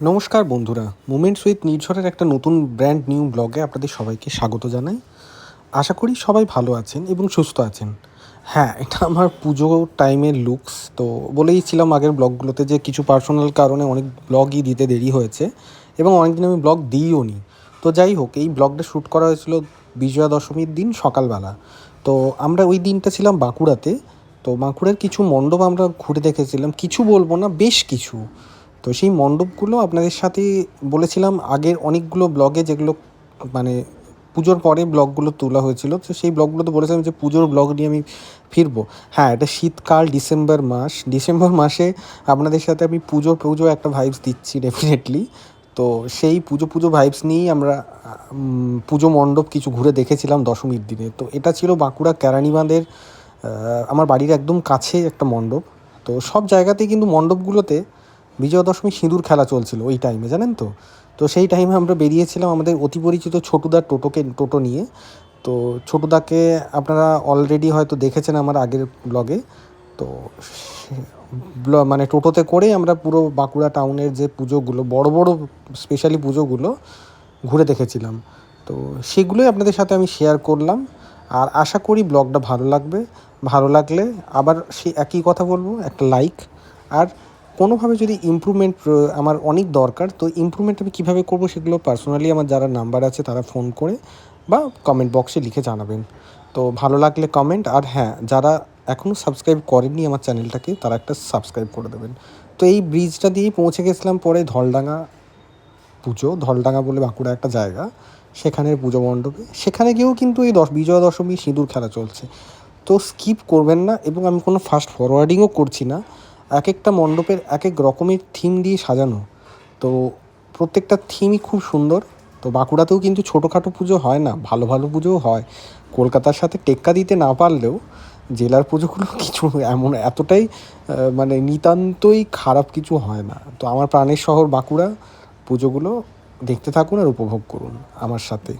নমস্কার বন্ধুরা, moments with নির্ঝরের একটা নতুন ব্র্যান্ড নিউ ব্লগে আপনাদের সবাইকে স্বাগত জানাই। আশা করি সবাই ভালো আছেন এবং সুস্থ আছেন। হ্যাঁ, এটা আমার পুজো টাইমের লুকস। তো বলেইছিলাম আগের ব্লগগুলোতে যে কিছু পার্সোনাল কারণে অনেক ব্লগই দিতে দেরি হয়েছে এবং অনেকদিন আমি ব্লগ দিইও নি। তো যাই হোক, এই ব্লগটা শ্যুট করা হয়েছিল বিজয়া দশমীর দিন সকালবেলা। তো আমরা ওই দিনটা ছিলাম বাঁকুড়াতে। তো বাঁকুড়ার কিছু মণ্ডপ আমরা ঘুরে দেখেছিলাম, কিছু বলবো না, বেশ কিছু। তো সেই মণ্ডপগুলো আপনাদের সাথে বলেছিলাম আগের অনেকগুলো ব্লগে, যেগুলো মানে পুজোর পরে ব্লগগুলো তোলা হয়েছিল। তো সেই ব্লগগুলোতে বলেছিলাম যে পুজোর ব্লগ নিয়ে আমি ফিরবো। হ্যাঁ, এটা শীতকাল, ডিসেম্বর মাস। ডিসেম্বর মাসে আপনাদের সাথে আমি পুজো পুজো একটা ভাইবস দিচ্ছি ডেফিনেটলি। তো সেই পুজো পুজো ভাইবস নিয়েই আমরা পুজো মণ্ডপ কিছু ঘুরে দেখেছিলাম দশমীর দিনে। তো এটা ছিল বাঁকুড়া ক্যারানিবাঁধের আমার বাড়ির একদম কাছে একটা মণ্ডপ। তো সব জায়গাতেই কিন্তু মণ্ডপগুলোতে বিজয়া দশমী সিঁদুর খেলা চলছিল ওই টাইমে, জানেন তো। তো সেই টাইমে আমরা বেরিয়েছিলাম আমাদের অতি পরিচিত ছোটুদার টোটো নিয়ে। তো ছোটুদাকে আপনারা অলরেডি হয়তো দেখেছেন আমার আগের ব্লগে। তো মানে টোটোতে করেই আমরা পুরো বাঁকুড়া টাউনের যে পুজোগুলো, বড় বড় স্পেশালি পুজোগুলো ঘুরে দেখেছিলাম। তো সেগুলোই আপনাদের সাথে আমি শেয়ার করলাম। আর আশা করি ব্লগটা ভালো লাগবে। ভালো লাগলে আবার সেই একই কথা বলবো, একটা লাইক। আর কোনোভাবে যদি ইমপ্রুভমেন্ট আমার অনেক দরকার, তো ইমপ্রুভমেন্ট আমি কীভাবে করবো সেগুলো পার্সোনালি আমার যারা নাম্বার আছে তারা ফোন করে বা কমেন্ট বক্সে লিখে জানাবেন। তো ভালো লাগলে কমেন্ট, আর হ্যাঁ, যারা এখনও সাবস্ক্রাইব করেননি আমার চ্যানেলটাকে তারা একটা সাবস্ক্রাইব করে দেবেন। তো এই ব্রিজটা দিয়েই পৌঁছে গেছিলাম পরে ধলডাঙ্গা পুজো। ধলডাঙ্গা বলে বাঁকুড়া একটা জায়গা, সেখানের পুজো মণ্ডপে। সেখানে গিয়েও কিন্তু এই বিজয়া দশমী সিঁদুর খেলা চলছে। তো স্কিপ করবেন না, এবং আমি কোনো ফাস্ট ফরওয়ার্ডিংও করছি না। এক একটা মণ্ডপের এক এক রকমের থিম দিয়ে সাজানো। তো প্রত্যেকটা থিমই খুব সুন্দর। তো বাঁকুড়াতেও কিন্তু ছোটোখাটো পুজো হয় না, ভালো ভালো পুজোও হয়। কলকাতার সাথে টেক্কা দিতে না পারলেও জেলার পুজোগুলো কিছু এমন এতটাই মানে নিতান্তই খারাপ কিছু হয় না। তো আমার প্রাণের শহর বাঁকুড়া পুজোগুলো দেখতে থাকুন আর উপভোগ করুন আমার সাথে।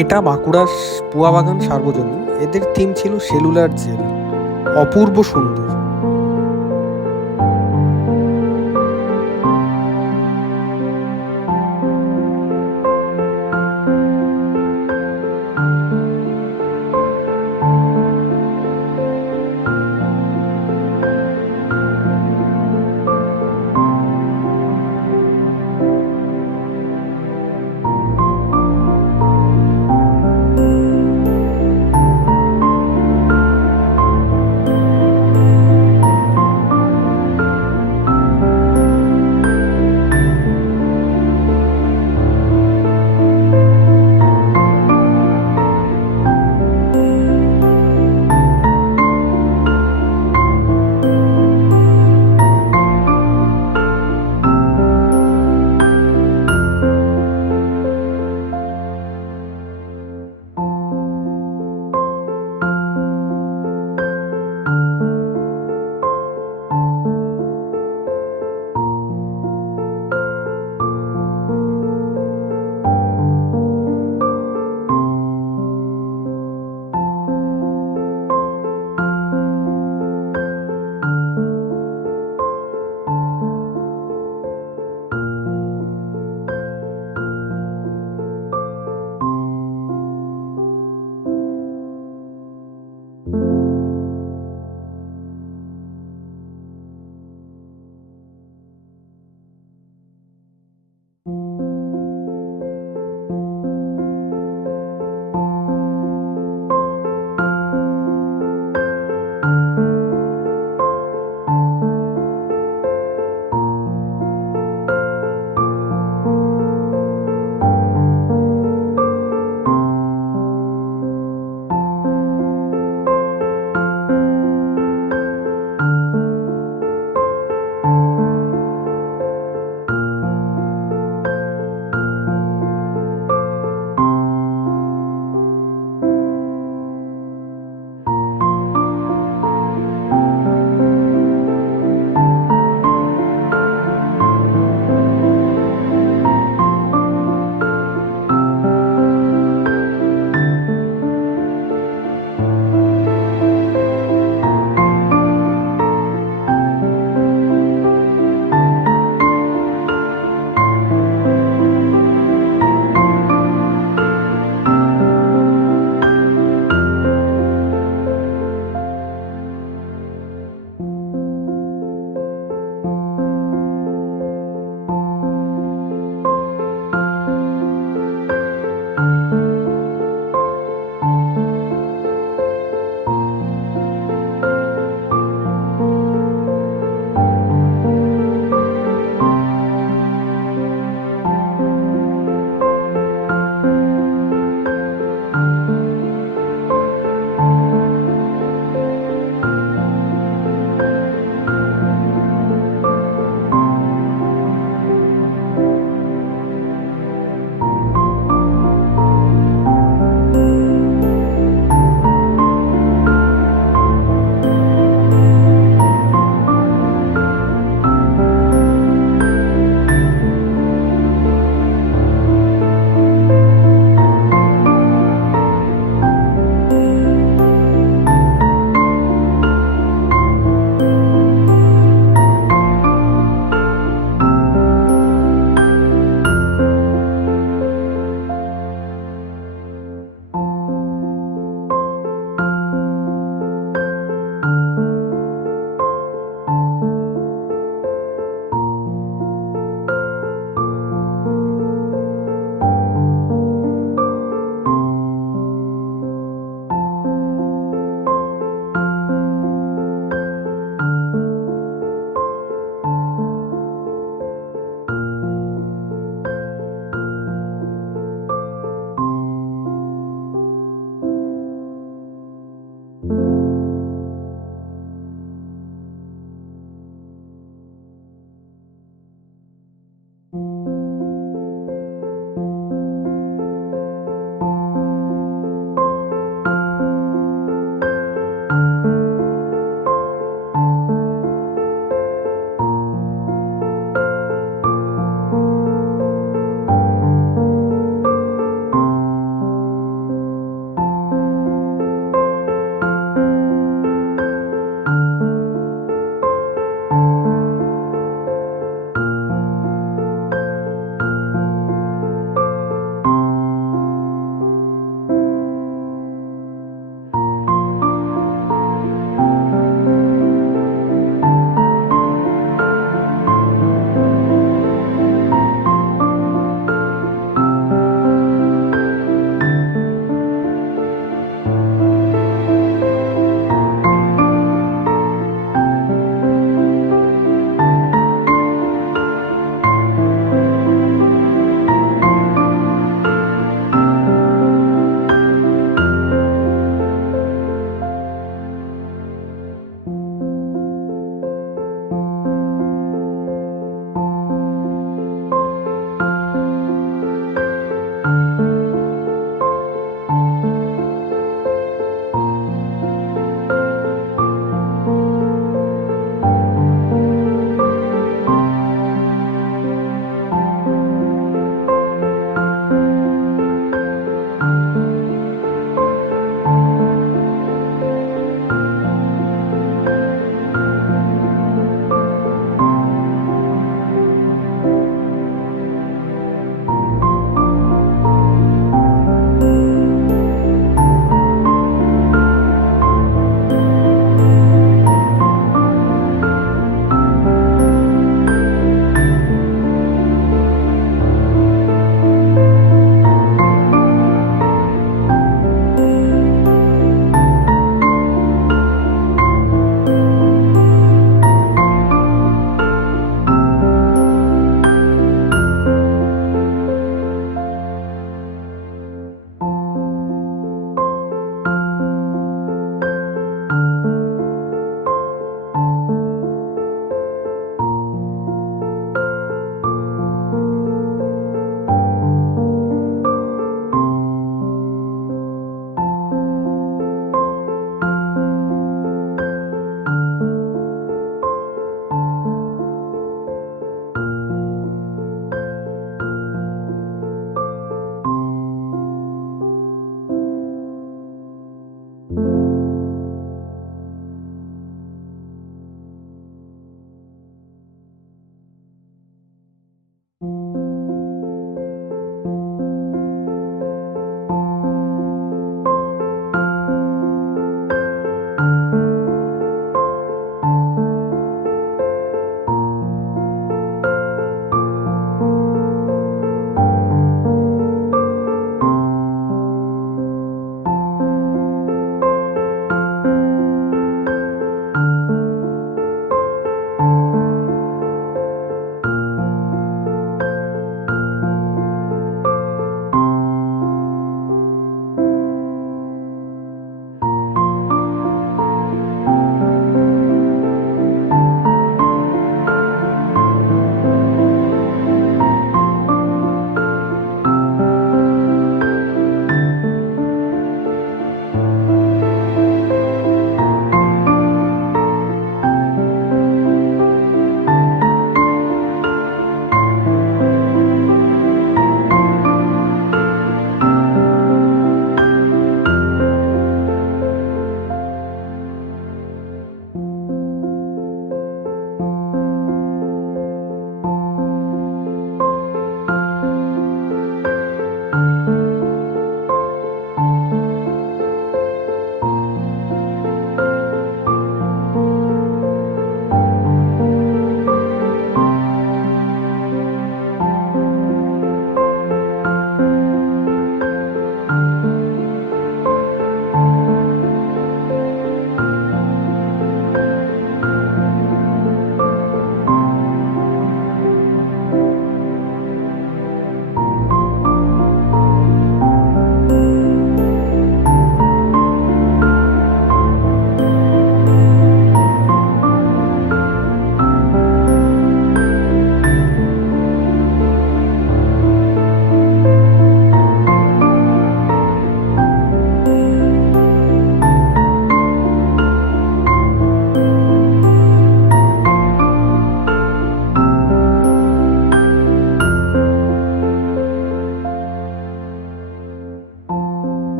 এটা বাঁকুড়ার পুয়াবাগান সার্বজনীন। এদের থিম ছিল সেলুলার জেল। অপূর্ব সুন্দর।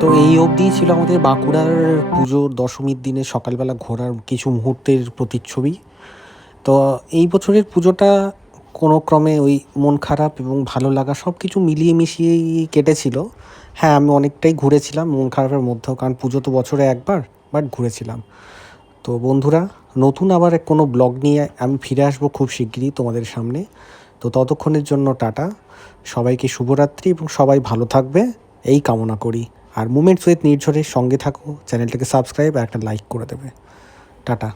তো এই অবধিই ছিল আমাদের বাঁকুড়ার পুজোর দশমীর দিনে সকালবেলা ঘোরার কিছু মুহূর্তের প্রতিচ্ছবি। তো এই বছরের পুজোটা কোনো ক্রমে ওই মন খারাপ এবং ভালো লাগা সব কিছু মিলিয়ে মিশিয়েই কেটেছিল। হ্যাঁ, আমি অনেকটাই ঘুরেছিলাম মন খারাপের মধ্যেও, কারণ পুজো তো বছরে একবার, বাট ঘুরেছিলাম। তো বন্ধুরা, নতুন আবার কোনো ব্লগ নিয়ে আমি ফিরে আসবো খুব শিগগিরই তোমাদের সামনে। তো ততক্ষণের জন্য টাটা, সবাইকে শুভরাত্রি এবং সবাই ভালো থাকবে এই কামনা করি। আর মুমেন্টস উইথ নির্ঝরের সঙ্গে থাকো, চ্যানেলটাকে সাবস্ক্রাইব আর একটা লাইক করে দেবে। টাটা।